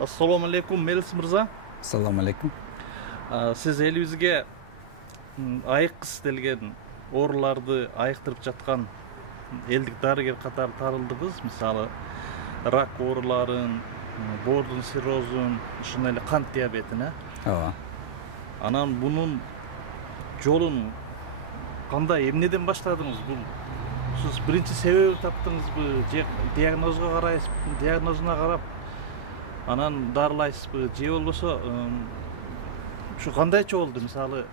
Assalamu alaikum Melis Mirza. Assalamu alaikum. Siz elibizge ayıqqыс делген ооруларды айыктырып жаткан элдик дарыгер катары тарылдыңыз. Мисалы, рак ооруларын, боордун циррозун, ушундай эле кант диабетин, Ооба. Анан бунун жолун кандай, эмнеден баштадыңыз? Бул сиз биринчи себебин таптыңызбы, же диагнозго карайсызбы, диагнозуна карап анан дарылайсызбы, же болбосо ушу кандайча болду? Мисалы,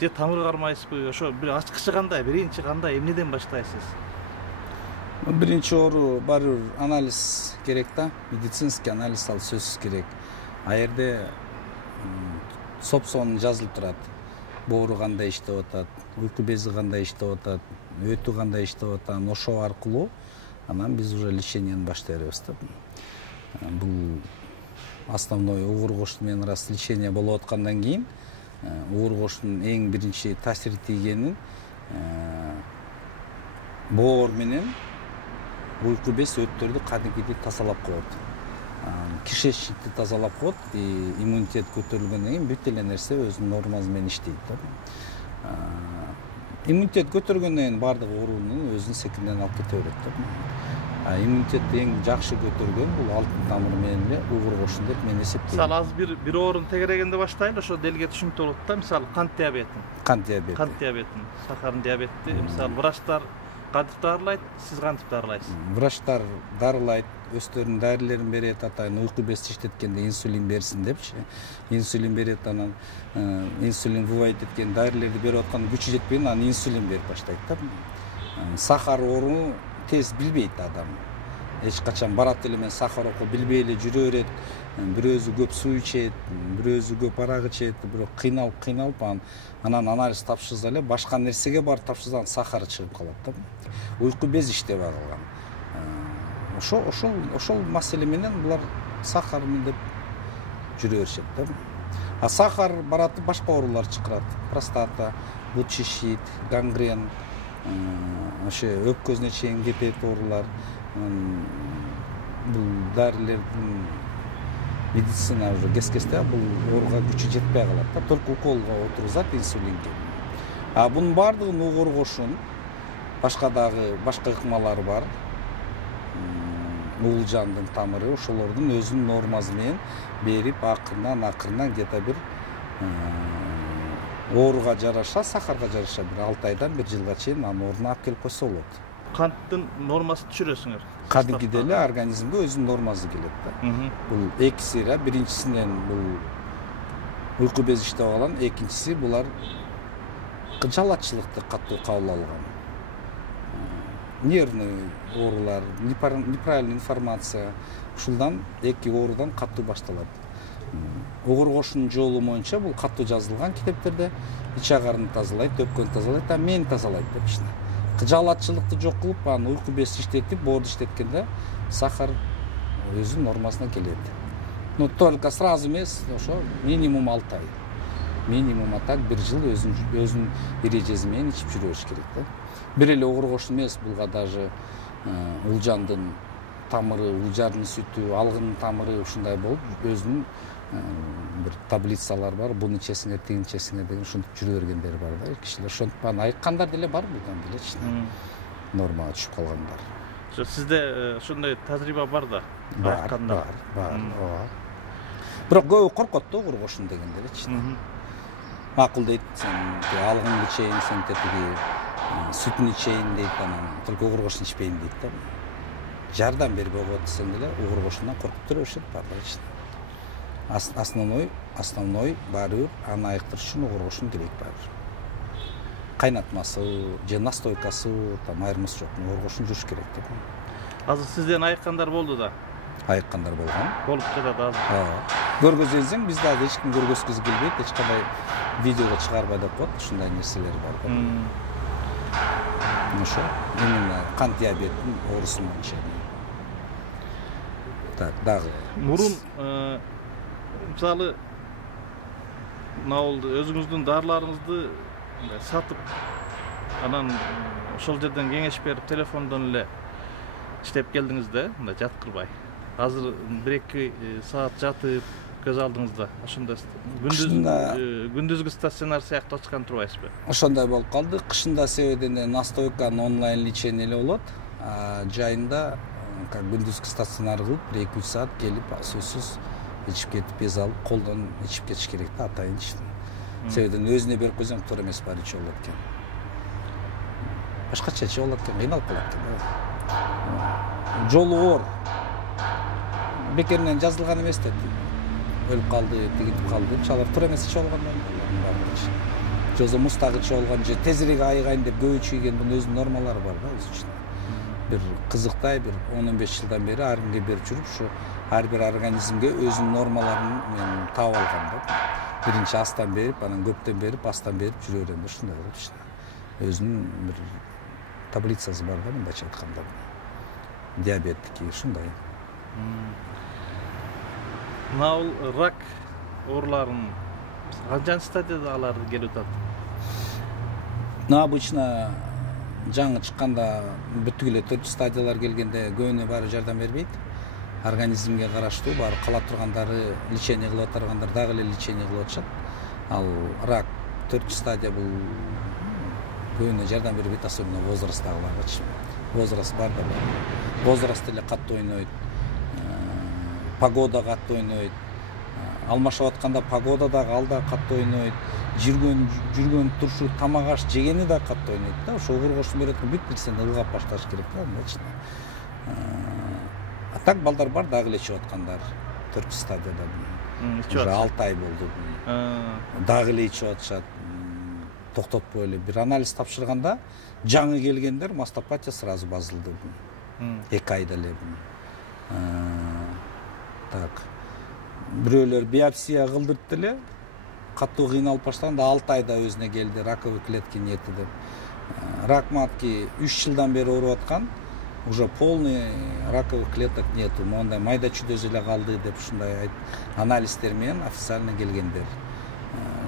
же тамыр кармайсызбы, ошо бир ачкычы кандай, биринчи кандай, эмнеден баштайсыз? Биринчи оору баары анализ керек да, медицинский анализ ал сөзсүз керек. А жерде сопсоон жазылып турат. Боору кандай иштеп атат, уйку бези кандай иштеп атат, өтү кандай иштеп атат, ошо аркылуу анан биз уже лечениени баштай беребиз да. Бул основной угур кошту менен ырас лечение болуп аткандан кийин угур коштун эң биринчи таасири тийгени боор менен уйку без өттөрдү кадимгидей тазалап коет. Кишечникти тазалап коет, иммунитет көтөрүлгөндөн кийин бүт эле нерсе өзүнүн нормасы менен иштейт да. Иммунитет көтөргөндөн кийин баардык оорунун өзүнүн секинден алып кете берет да. Иммунитетти эң жакшы көтөргөн бул алтын тамыр менен эле угур коштун деп мен эсептейм. Мисалы, азыр бир оорун тегерегенде баштайлы, ошо делге түшүнүктүү болот да. Мисалы, кант диабетин, сахарный диабетти, мисалы, врачтар кантип дарылайт, сиз кантип дарылайсыз? Врачтар дарылайт, өздөрүнүн дарилерин берет, атайын уйку без иштеткенде инсулин берсин депчи. Инсулин берет, анан инсулин выводить эткен дарилерди берип аткан күчү жетпей, анан инсулин берип баштайт да. Сахар оору тез билбейт адам. Эч качан барат эле мен сахар оору билбей эле жүрө берет. Бирөөсү көп суу ичет, бирөөсү көп арак ичет, бирөө кыйналып анан анализ тапшырса эле башка нерсеге барып тапшырсаң сахары чыгып калат да. Уйку без иштебей калган. Ошол маселе менен булар сахар деп жүрө беришет да. А сахар барат башка оорулар чакырат. Простата, бут шишит, гангрен, ошо өпкөзүнө чейин кетет оорулар. Бул дарилердин медицина уже кескесте бул ооруга күчү жетпей калат да. Только уколго отургузат инсулинге. А бунун баардыгын угур кошун башка ыкмалары бар. Уулжандын тамыры ошолордун өзүнүн нормасы менен берип акырынан где-то бир ооруга жараша, сахарга жараша бир 6 айдан 1 жылга чейин анын ордуна алып келип койсо болот. Канттын нормасын түшүрөсүңөр. Кадимгидей эле организмге өзүнүн нормасы келет да. Бул экиси, биринчисинен бул уйку без иштеп алган, экинчиси булар жалатчылыкты катуу кабыл алган. Нервный оорулар, неправильная информация, ушулдан эки оорудан катуу башталат. Угур коштунун жолу боюнча бул катуу жазылган китептерде ич агарын тазалайт, өпкөнү тазалайт, а мени тазалайт депчи. Жалатчылыкты жок кылып, анан уйку без иштетип, боорду иштеткенде сахар өзүнүн нормасына келет. Но только сразу эмес, ошо минимум 6 ай. Минимум так 1 жыл өзүнүн эрежеси менен ичип жүрө бериш керек да. Бир эле угур кошту эмес, булга даже улжандын тамыры, улжардын сүтү, алгындын тамыры ушундай болуп, өзүнүн бир таблицалар бар, буну ичесиңер, тигини ичесиңер деген ушинтип жүрө бергендер бар да. Кишилер ошентип айыккандар деле бар булдан делечи. Нормага түшүп калгандар. Сизде ошондой тажрыйба бар да? Бар. Ооба. Бирок көбү коркот да угур коштун деген делечи. Макул дейт, сен алгыңды ичейин, сен тетиги сүтүн ичейин дейт, анан только угур коштун ичпейин дейт да. Жардам бербей коет десең деле угур коштунан коркуп тура беришет баардыгы. Основной баары аны айыктырыш үчүн угур коштун керек баары. Кайнатмасы же настойкасы там айырмасы жок. Угур коштун жуш керек деп. Азыр сизден айыккандар болду да? Айыккандар болгон. Болуп жатат азыр. Көргөзсөң бизде азыр эч ким көргөзгүсү келбейт, эч кандай видеого чыгарбай деп коет, ушундай нерселер бар да. Ошо именно кант диабеттин оорусу боюнча. Так, дагы. Мурун мисалы болду, өзүңүздүн дарыларыңызды сатып, анан ошол жерден кеңеш берип, телефондон эле иштеп келдиңиз да, мындай жаткырбай. азыр 1-2 саат жатып көз алдыңызда ошондой күндүзгү стационар сыяктуу ачкан турбайсызбы? Ошондой болуп калды. Кышында себебинен настойканын онлайн лечение эле болот. Жайында как күндүзгү стационар кылып 1-2 саат келип сөзсүз ичип кетип без алып колдон ичип кетиш керек да атайын ичти. Себебинен өзүнө берип койсоң туура эмес бар ичип болот экен. Башкача ичип болот экен, кыйналып калат экен. Жолу оор. Бекеринен жазылган эмес деп. Өлүп калды, тигинтип калды деп алар туура эмес ичип алгандар. Жозо мустак ичип алган же тезирээк айыгайын деп көп ичиген бунун өзүнүн нормалары бар да өзү үчүн. Бир кызыктай бир 10-15 жылдан бери ар кимге берип жүрүп, ушу ар бир организмге өзүнүн нормаларын мен таап алгам да. Биринчи астан берип, анан көптөн берип, астан берип жүрө берем да ушундай болуп ичти. Өзүнүн бир таблицасы бар да, мындайча айтканда. Диабеттики ушундай. Мына рак ооруларын канчанчы стадияда алар келип атат? Обычно жаңы чыкканда бүттүк эле 4 стадиялар келгенде көбүнө баары жардам бербейт. Организмге караштуу баары кала тургандары лечение кылып атыргандар дагы эле лечение кылып атышат. Ал рак 4 стадия бул көбүнө жардам бербейт, особенно возрасттагыларчы. Возраст бар да бар. Возраст эле катуу ойнойт. Погода катуу ойнойт. Алмашып атканда погода дагы ал да катуу ойнойт. Жүргөн турушу, тамак аш жегени да катуу ойнойт да. Ошо огургоштун берет бүт нерсени ылгап башташ керек да, мындайча. А так балдар бар дагы эле ичип аткандар 4 стадияда. Уже 6 ай болду. Дагы эле ичип атышат. Токтотпой эле бир анализ тапшырганда жаңы келгендер мастопатия сразу базылды. 2 айда эле. Так. Бирөөлөр биопсия кылдырып деле катуу кыйналып баштаганда 6 айда өзүнө келди, раковый клетки нети деп. Рак матки 3 жылдан бери ооруп аткан, уже полный раковых клеток нету, мондай майда чүдөз эле калды деп ушундай анализдер менен официально келгендер.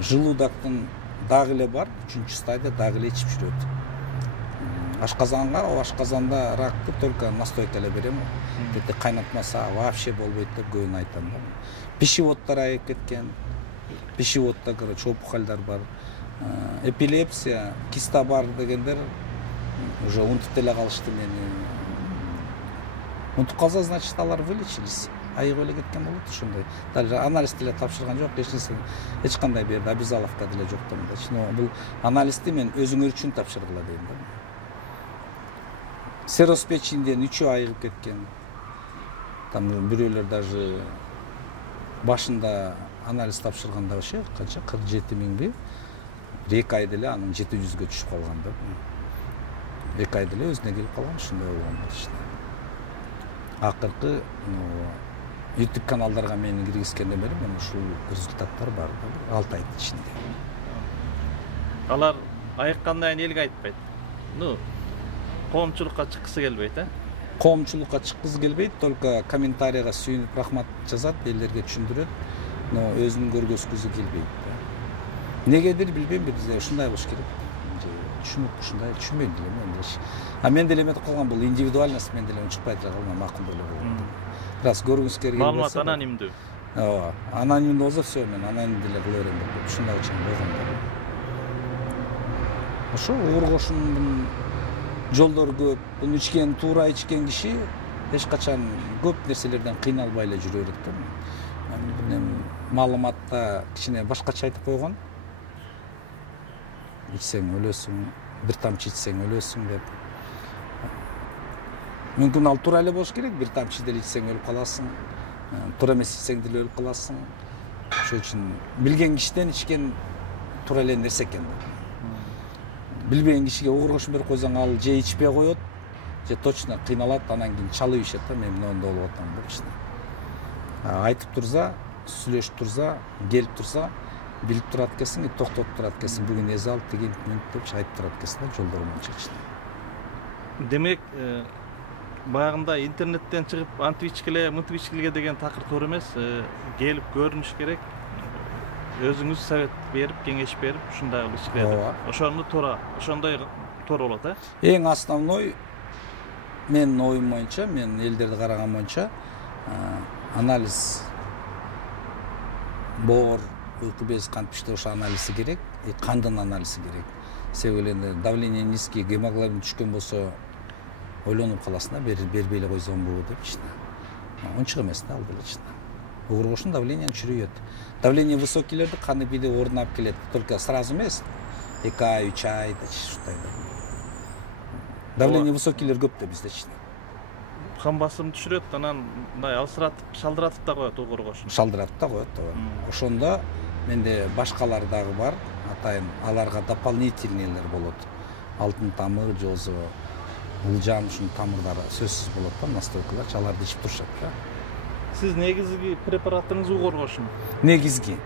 Желудоктун дагы эле бар, 3-чү стадия дагы эле ичип жүрөт. Ашказанда ракты только настойка эле берем. Дети кайнатмаса вообще болбойт деп көбүн айтам да. Пищеводдор айып кеткен. Пищеводдо, короче, опухолдар бар. Эпилепсия, киста бар дегендер уже унутуп деле калышты мени. Унутуп калса, значит, алар вылечились. Айыгып эле кеткен болот ошондой. Даже анализ деле тапшырган жок, эч кандай берди, обязаловка деле жок да мындайча. Но бул анализди мен өзүңөр үчүн тапшыргыла дейм да. Цирроз печенден 3 айыгып кеткен. Там бирөөлөр даже башында анализ тапшырганда вообще канча 47 миңби 2 айда эле анын 700-гө түшүп калган да. 2 айда эле өзүнө келип калган, ушундай болгон болчу. Акыркы YouTube каналдарга мени киргизгенден бери мен ушул результаттар бар 6 айдын ичинде. Алар айыккандан кийин элге айтпайт. Коомчулукка чыккысы келбейт, Коомчулукка чыккысы келбейт, только комментарийга сүйүнүп рахмат жазат, элдерге түшүндүрөт, но өзүн көргөзгүсү келбейт. Негедир билбейм, бизде ушундай болуш керек. Түшүнүп ушундай түшүнбөйм деле мен. А мен деле эметип калган бул индивидуальность мен деле чыкпай калган макул деле болгон. Раз көргүңүз келген маалымат анонимдүү. Ооба, анонимдүү болсо все, мен аноним деле кыла берем деп ушундай үчүн болгон. Ошо огургошунун жолдору көп. Бул ичкен, туура ичкен киши эч качан көп нерселерден кыйналбай эле жүрө берет да. Мен маалыматта кичине башкача айтып койгон. Ичсең өлөсүң, бир тамчы ичсең өлөсүң деп. Мүмкүн ал туура эле болуш керек, бир тамчы деле ичсең өлүп каласың. Туура эмес ичсең деле өлүп каласың. Ошол үчүн билген кишиден ичкен туура эле нерсе экен. Билбеген кишиге огургошун берип койсоң, ал же ичпей коет, же точно кыйналат, анан кийин чалып ичет да, мен моундай болуп атам депчи. Айтып турса, сүйлөшүп турса, келип турса, билип турат экенсиң, токтотуп турат экенсиң, бүгүн эзе ал, тиги мүнт депчи айтып турат экенсиң да, жолдор боюнча. Демек, баягында интернеттен чыгып антивичкиле, мунтивичкилге деген такыр туура эмес, келип көрүнүш керек. Өзүңүз совет берип, кеңеш берип, ушундай кылыш керек. Ошону туура, ошондой туура болот, Эң основной менин оюм боюнча, мен элдерди караган боюнча, анализ боор, уйку без, кант пиште ошо анализи керек, кандын анализи керек. Себеби эле давление низкий, гемоглобин түшкөн болсо ойлонуп каласың да, бербей эле койсоңбу депчи. Ончук эмес да, ал делечи. Угур кошун давлениени чүрүйөт. Давление высокийлерди каны биде ордуна алып келет, только сразу эмес. 2 ай, 3 айдачы ушундай. Давление высокийлер көп да биздечи. Кан басымын түшүрөт, анан мындай алсыратып, шалдыратып да коет угур кошун. Шалдыратып да коет, туура. Ошондо менде башкалар дагы бар, атайын аларга дополнительныйлар болот. Алтын тамыр, жозо, улжан ушун тамырлары сөзсүз болот да, настойкалар, аларды ичип турушат да. Сиз негизги препаратыңыз угур кошун? Негизги.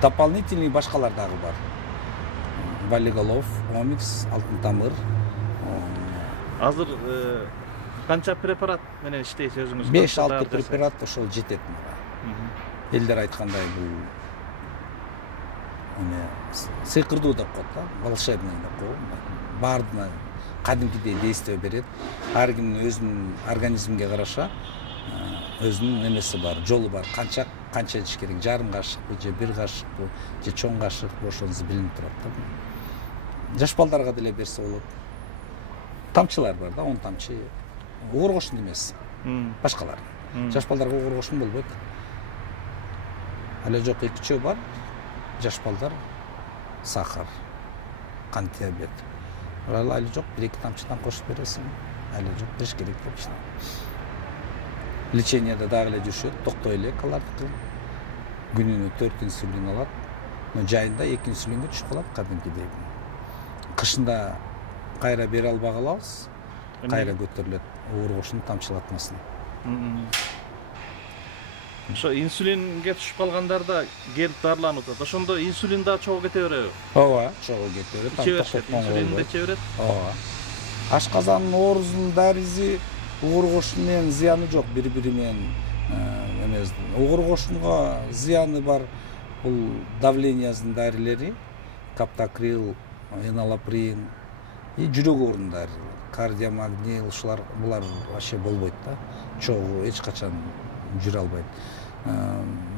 Дополнительный башкалар дагы бар. Валиголов, Омикс, алтын тамыр. Азыр канча препарат менен иштейсиз өзүңүз? 5-6 препарат ошол жетет мага. Элдер айткандай бул сыйкырдуу деп коет да, волшебный деп коет. Бардына кадимкидей действие берет. Ар кимдин өзүнүн организмге караша өзүнүн немеси бар, жолу бар. Канча ичиш керек? Жарым кашыкпы же 1 кашыкпы же чоң кашыкпы, ошонусу билинип турат да. Жаш балдарга деле берсе болот. Тамчылар бар да, 10 тамчы. Угур кошун эмес. Башкалар. Жаш балдарга угур кошун болбойт. Але жок 2 бар. Жаш балдар сахар, кант диабет. Але жок 1-2 тамчыдан кошуп бересиң. Але жок бериш керек депчи. Лечениеде дагы эле жүрүшөт, токтой элек алардыкы. Күнүнө 4 инсулин алат. Но жайында 2 инсулинге түшүп калат кадимкидей. Кышында кайра бере албай калабыз. Кайра көтөрүлөт. Угур кошун тамчылатмасын. Ошо инсулинге түшүп калгандарда келип дарыланып атат. Ошондо инсулин да чогуу кете береби? Ооба, чогуу кете берет. Инсулин да иче берет. Ооба. Ашказандын оорусунун даризи угур кошун менен зыяны жок, бири-бири менен эмес. Угур кошунга зыяны бар бул давлениясынын дарилери, каптакрил, энолаприн, жүрөк оорунун дарилери, кардиомагнил, ушулар булар вообще болбойт да. Чогуу эч качан жүрө албайт.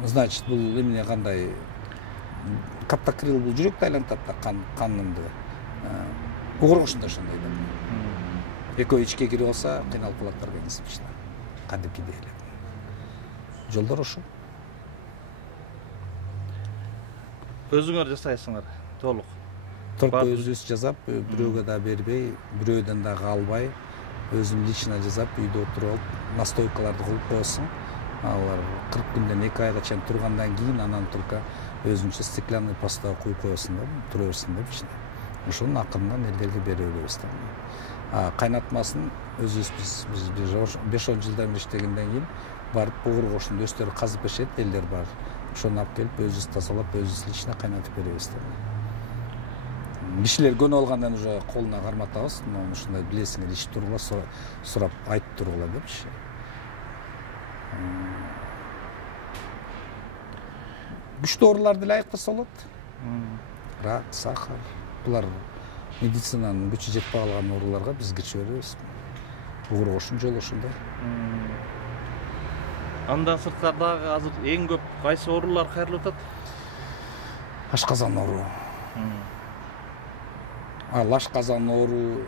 Значит, бул эмне кандай? Каптакрил бул жүрөктү айлантат да, канынды. Угур кошунда ошондой да. Экөө ичке кирип алса, кыйналып калат организм ичинде. Кадимкидей эле. Жолдор ошо. Өзүңөр жасайсыңар, толук. Только өзүбүз жасап, бирөөгө да бербей, бирөөдөн дагы албай, өзүм лично жасап, үйдө отуруп, настойкаларды кылып коесуң. Алар 40 күндөн 2 айга чейин тургандан кийин анан только өзүнчө стеклянный постага куюп коесуң да, тура берсин депчи. Ошонун акырынан элдерге бере беребиз да. Кайнатмасын өзүбүз 5-10 жылдан бери иштегенден кийин барып угур кошунду өздөрү казып беришет, элдер бар. Ошону алып келип өзүбүз тазалап, өзүбүз лично кайнатып беребиз да. Кишилер көнүп алгандан уже колуна карматабыз, ушундай билесиңер, ичип тургула, сурап айтып тургула депчи. Күчтүү ооруларды эле айыктырса болот. Рак, сахар, булар медицинанын күчү жетпей калган ооруларга биз киришип беребиз. Угур кошун жолу ушундай. Андан сырткары азыр эң көп кайсы оорулар кайрылып атат? Ашказан оору. Ашказан оору,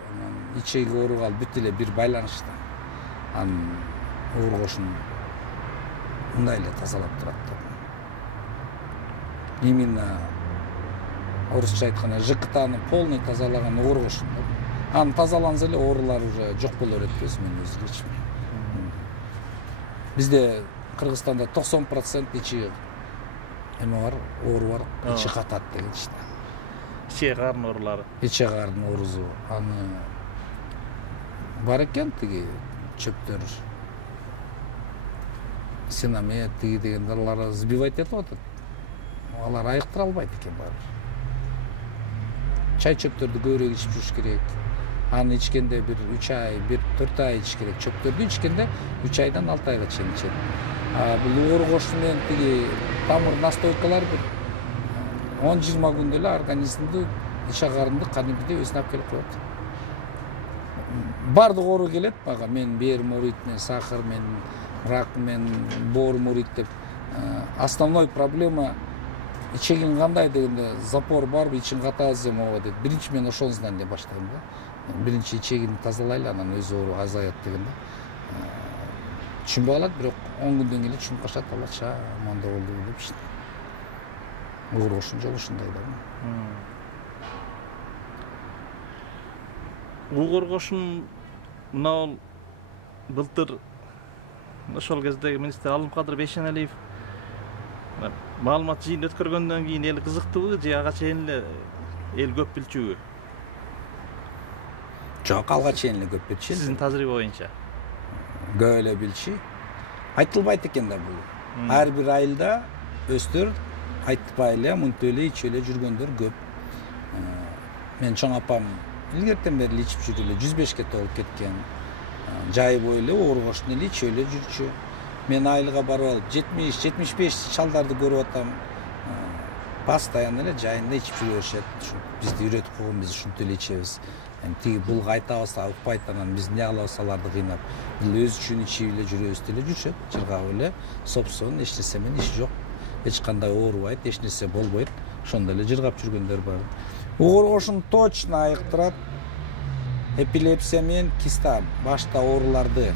ичеги ооруга бүт эле бир байланышта. Угур кошун мындай эле тазалап турат. Именно орусча айтканда ЖКТны полный тазалаган угур кошун. Аны тазаланса эле оорулар уже жок боло берет өзү менен өзгөчө. Бизде Кыргызстанда 90% ичи эме бар, оору бар, ичи катат дегенчи. Иче карын оорулары. Иче карын оорусу аны бар экен тиги чөптөр. Синамет тиги дегендер сбивать этип атат. Алар айыктыра албайт экен баары. Чай чөптөрдү көбүрөөк ичип жүрүш керек. Аны ичкенде бир 3 ай, 1-4 ай ичиш керек. Чөптөрдү ичкенде 3 айдан 6 айга чейин ичет. Бул угур кошун менен тиги тамыр настойкалар бир 10-20 күндө эле организмди, иче карынды кадимкидей өзүнө алып келип коет. бардык оору келет мага, мен бээр мурит, мен сахар, мен рак, мен боор мурит деп. Основной проблема ичегиң кандай дегенде, запор барбы, ичин катабыз эми ооба дейт. Биринчи мен ошонусунан эле баштадым да. Биринчи ичегимди тазалайлы, анан өз оору азаят дегенде. Түшүнбөй калат, бирок 10 күндөн кийин түшүнүп калышат, алача, мындай болду депчи. Угур кошун жолу ушундай да. Угур кошун мына былтыр ошол кездеги министр Алымкадыр Бейшеналиев маалымат жыйын өткөргөндөн кийин эл кызыктыбы же ага чейин эле эл көп билчүбү? Жок, алга чейин эле көп билчү. Сиздин тажрыйба боюнча көп эле билчү. Айтылбайт экен да бул. Ар бир айылда өстөр айтпай эле, мынтип эле ичип эле жүргөндөр көп. Мен чоң апам илгертен бери ичип жүрүп эле 105 толуп кеткен. Жай бой эле оор кошун эле ичип эле жүрчү. Мен айылга барып алып 70-75 чалдарды көрүп атам. Постоянно эле жайында ичип жүрө беришет. Бизди үйрөтүп койгон, биз ушинтип эле ичебиз. Тиги булга айтабыз, укпайт, анан биз эмне кылабыз аларды кыйнап. Бул өз үчүн ичип эле жүрөбүз деле жүрүшөт. Чыргап эле, собственно, эч нерсе менен иши жок. Эч кандай оорубайт, эч нерсе болбойт. Ошондой эле жыргап жүргөндөр бар. Угур кошун точно айыктырат. Эпилепсия менен киста башта ооруларды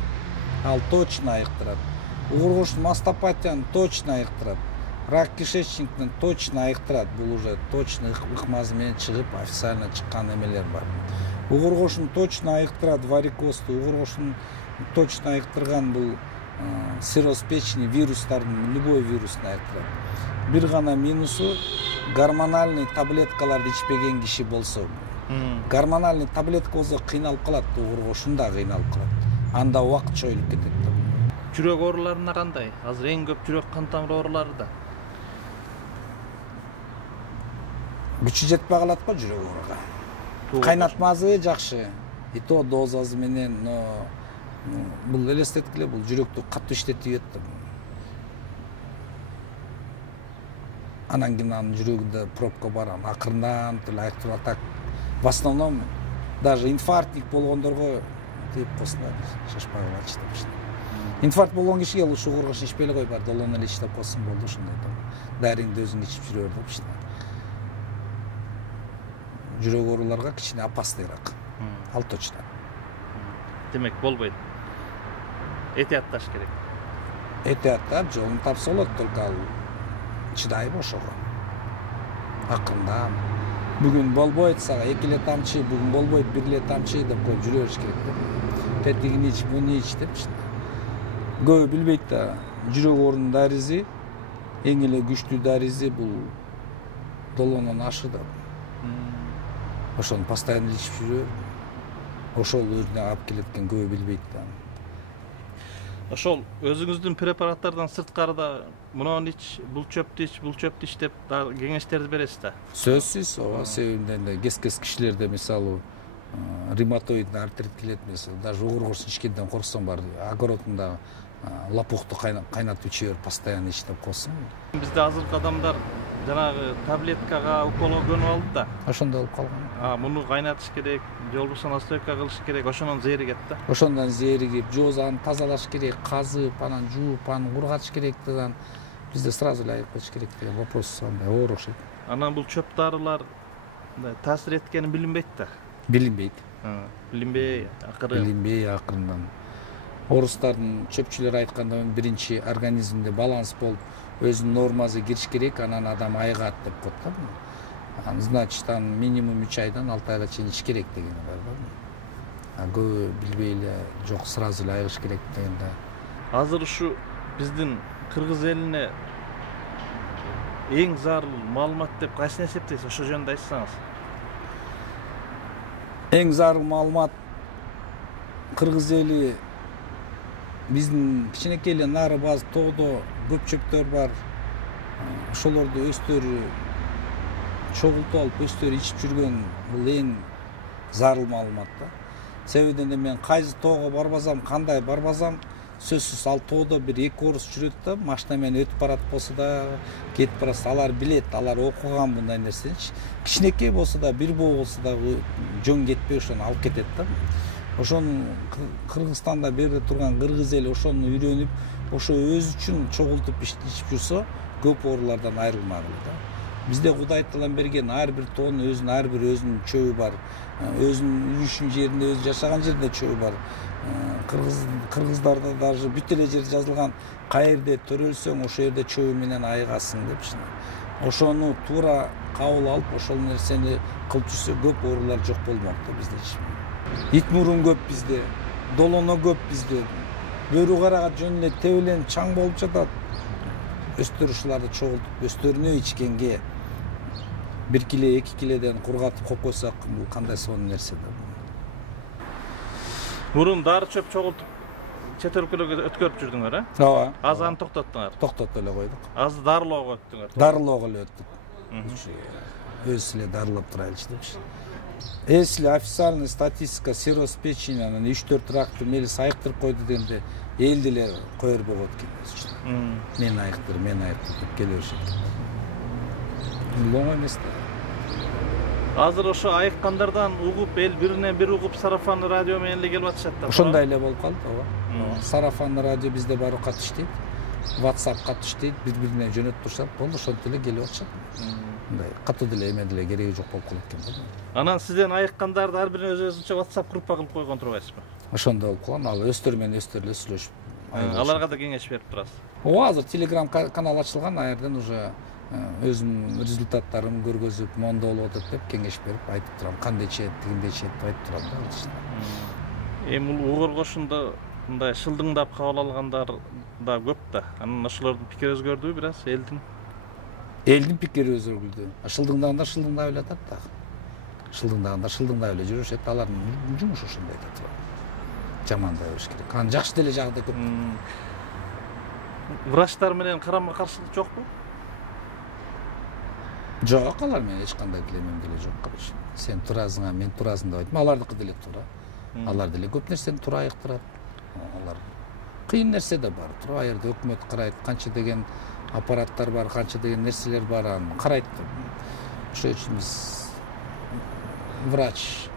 ал точно айыктырат. Угур кошун мастопатияны точно айыктырат. Рак кишечниктен точно айыктырат. Бул уже точно ыкмазы менен чыгып, официально чыккан эмелер бар. Угур кошун точно айыктырат варикозду. Угур кошун точно айыктырган бул цирроз печени, вирустардын, любой вирусун айыктырат. Бир гана минусу гормональный таблеткаларды ичпеген киши болсо. Гормональный таблетка болсо кыйналып калат, угур кошун да кыйналып калат. Анда убакыт чоюлуп кетет. Жүрөк ооруларына кандай? Азыр эң көп жүрөк кан тамыр оорулары да. Күчү жетпей калат го жүрөк ооруга. Кайнатмасы жакшы. И то дозасы менен, но бул элестеткиле, бул жүрөктү катуу иштетип жатты. Анан кийин анын жүрөгүндө пробка бар, акырындан эле айыктырып атат. В основном даже инфарктик болгондорго тип койсун, шашпай калат деп. Инфаркт болгон кишиге лучше угур кошун ичпей эле кой, бар долон эле иштеп койсун болду, ошондой да. Дариңди өзүң ичип жүрө бер депчи. Жүрөк ооруларга кичине опасныйраак. Ал точно. Демек болбойт. Этиятташ керек. Этияттап жолун тапса болот, только ал чыдайбы ошого. Акырындан. Бүгүн болбойт сага 2 эле тамчы, бүгүн болбойт 1 эле тамчы деп коюп жүрө бериш керек. Тетигини ич, муну ич депчи. Көбү билбейт да, жүрөк оорунун даризи, эң эле күчтүү даризи бул долондон ашы да. Ошону постоянно ичип жүрө. Ошол өзүнө алып келет экен, көбү билбейт да. Ошол өзүңүздүн препараттардан сырткарыда муну ич, бул чөптү ич, бул чөптү ич деп кеңештерди бересиз да? Сөзсүз, ооба, себебинен кес-кес кишилерде мисалы ревматоидный артрит келет, мисалы, даже угур кошун ичкенден корксоң бар, огородунда лопухту кайнатып иче бер, постоянно ич деп койсун. Бизде азыркы адамдар жанагы таблеткага уколго көнүп алды да. Ошондой болуп калган. Муну кайнатыш керек, же болбосо настойка кылыш керек, ошондон зээригет да. Ошондон зээригип, же аны тазалаш керек, казып, анан жууп, аны кургатыш керек деген. Бизде сразу эле айык болуш керек деген вопрос андай оор окшойт. Анан бул чөп дарылар таасир эткени билинбейт да. Билинбейт. Билинбей акырындан. Орустардын чөпчүлөр айтканда биринчи организмде баланс болуп, өзүнүн нормасы кириш керек, анан адам айыгат деп коет да. Значит, минимум 3 айдан 6 айга чейин ич керек деген бар да. Көбү билбей эле, жок сразу эле айыгыш керек деген да. Азыр ушу биздин кыргыз элине эң зарыл маалымат деп кайсыны эсептейсиз? Ошо жөнүндө айтсаңыз. Эң зарыл маалымат кыргыз эли биздин кичинекей эле нары базы тоодо көп чөптөр бар. Ошолорду өздөрү чогултуп алып, өздөрү ичип жүргөн бул эң зарыл маалымат да. Себебинен мен кайсы тоого барбасам, кандай барбасам, сөзсүз ал тоодо бир 2 орус жүрөт да, машина менен өтүп барат болсо да, кетип барса, алар билет, алар окуган мындай нерсеничи. Кичинекей болсо да, бир боо болсо да жөн кетпей ошону алып кетет да. ошону Кыргызстанда берде турган кыргыз эли ошону үйрөнүп, ошо өз үчүн чогултуп ичип жүрсө, көп оорулардан айрылмагыла да. Бизде Кудай Таалам берген ар бир тоонун өзүнүн чөбү бар. Өзүнүн үйүшүн жеринде, өзү жашаган жеринде чөбү бар. Кыргыздарда даже бүт эле жер жазылган, каерде төрөлсөң, ошол жерде чөбү менен айыгасың депчи. Ошону туура кабыл алып, ошол нерсени кылып жүрсө көп оорулар жок болмокто биздечи. Ит мурун көп бизде, долоно көп бизде. Бөрү карага жөн эле тебеленип чаң болуп жатат. Өстөр ушуларды чогултуп, өстөрүнө ичкенге 1 киле, 2 киледен кургатып коюп койсок, бул кандай сонун нерсе да. Мурун дары чөп чогултуп чет өлкөлөргө өткөрүп жүрдүңөр, э? Ооба. Азыр аны токтоттуңар. Токтотуп эле койдук. Азыр дарылоого өттүңөр. Дарылоого эле өттүк. Өзү эле дарылап турайлычы депчи. Если официальный статистика цирроз печени анан 3-4 ракты мелис айыктырып койду дегенде, эл деле кое бербейт экен. Мен айыктыр деп келе беришет. Бул оңой эмес да. Азыр ошо айыккандардан угуп, эл биринен бири угуп, сарафанный радио менен эле келип атышат да. Ошондой эле болуп калды, ооба. Сарафанный радио бизде баары катыш иштейт. WhatsApp катыш иштейт, бири-бирине жөнөтүп турушат, болду, ошентип эле келип атышат. Мындай катуу деле эме деле кереги жок болуп калат экен. Анан сизден айыккандарды ар бирине өзүнчө WhatsApp группа кылып койгон турбайсызбы? Ошондой болуп калган, ал өстөр менен өстөр эле сүйлөшүп. Аларга да кеңеш берип турасыз. Ооба, азыр Telegram канал ачылган, ал жерден уже өзүмдүн результаттарымды көргөзүп, мондо болуп атат деп кеңеш берип айтып турам. Кандай чет, тигиндей чет деп айтып турам да. Эми бул угур кошунда мындай шылдыңдап кабыл алгандар да көп да. Анан ошолордун пикири өзгөрдүбү бир аз элдин? Элдин пикири өзгөрдү. Шылдыңдагандар шылдыңдап эле атат да. Шылдыңдагандар шылдыңдап эле жүрүшөт. Алардын жумушу ошондой да турат. Жамандай бериш керек. Анан жакшы деле жагы да көп. Врачтар менен карама-каршылык жокпу? Жок, алар менен эч кандай эмем деле жок, короче. Сен туразыңа, мен туразың деп айтмам. Алардыкы деле туура. Алар деле көп нерсени туура айыктырат. Алар кыйын нерсе да бар. Туура жерде өкмөт карайт, канча деген аппараттар бар, канча деген нерселер бар, аны карайт. Ошол үчүн биз врач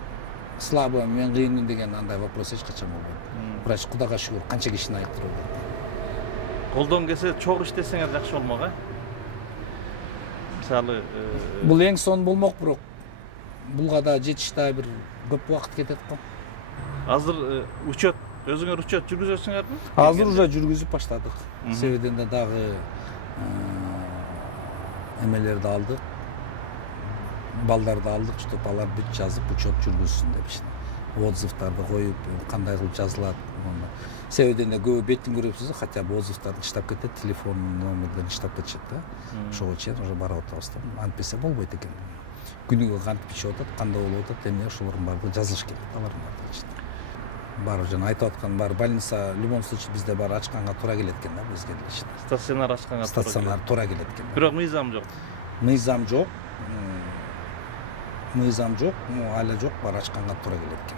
слабый, мен кыйынмын деген андай вопрос эч качан болбойт. Врач Кудайга шүгүр канча кишини айыктырып атат. Колдон келсе чогуу иштесеңер жакшы болмок, э? Мисалы, бул эң сонун болмок, бирок булга да жетиш да бир көп убакыт кетет го. Азыр учет, өзүңөр учет жүргүзөсүңөрбү? Азыр уже жүргүзүп баштадык. Себебинен дагы эмелерди алдык. Балдарды алдык, чтоб алар бүт жазып, учет жүргүзсүн депчи. Отзывдарды коюп, кандай кылып жазылат. Себебинен көбү бетин көрөпсүз, хотя бы отзывдарды чыштап кетет, телефон номерден чыштап кетишет да. Ошого чейин уже барып атабыз да. Антпесе болбойт экен. Күнүгө кантип ичип атат, кандай болуп атат, эмне ошолордун баардыгын жазылыш керек. Алардын баардыгы. Баары жана айтып аткан баары больница в любом случае бизде баары ачканга туура келет экен да, бизге деле. Стационар ачканга туура келет экен. Бирок мыйзам жок. Мыйзам жок. Мыйзам жок, ала жок, баары ачканга туура келет экен.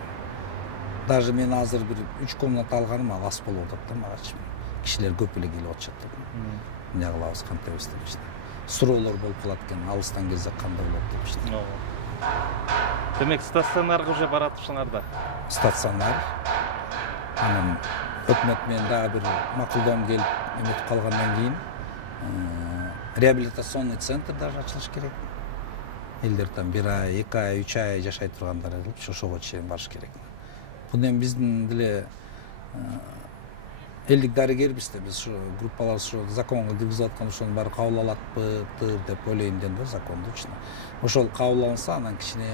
Даже мен азыр бир 3 комната алганым ал аз болуп атат да магачы. Кишилер көп эле келип атышат да. Эмне кылабыз, кантебиз депчи. Суроолор болуп калат экен, алыстан келсе кандай болот депчи. Демек стационарга уже баратыпсыңар да. Стационар. Анан өкмөт менен дагы бир макулдоом келип эметип калгандан кийин реабилитационный центр даже ачылыш керек. Элдер там 1 ай, 2 ай, 3 ай жашай тургандар болуп, ошого чейин барыш керек. Бул эми биздин деле элдик дарыгербиз да, биз ушу группалар ушу законго киргизип аткан ошонун баары кабыл алатпы деп ойлойм да, закондучу. Ошол кабыл алынса, анан кичине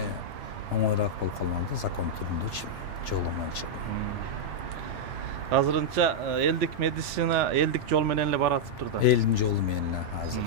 оңоюраак болуп калмак да, закон түрүндөчү, жолу боюнча. Азырынча элдик медицина, элдик жол менен эле баратыптыр да. Элдин жолу менен эле азыр.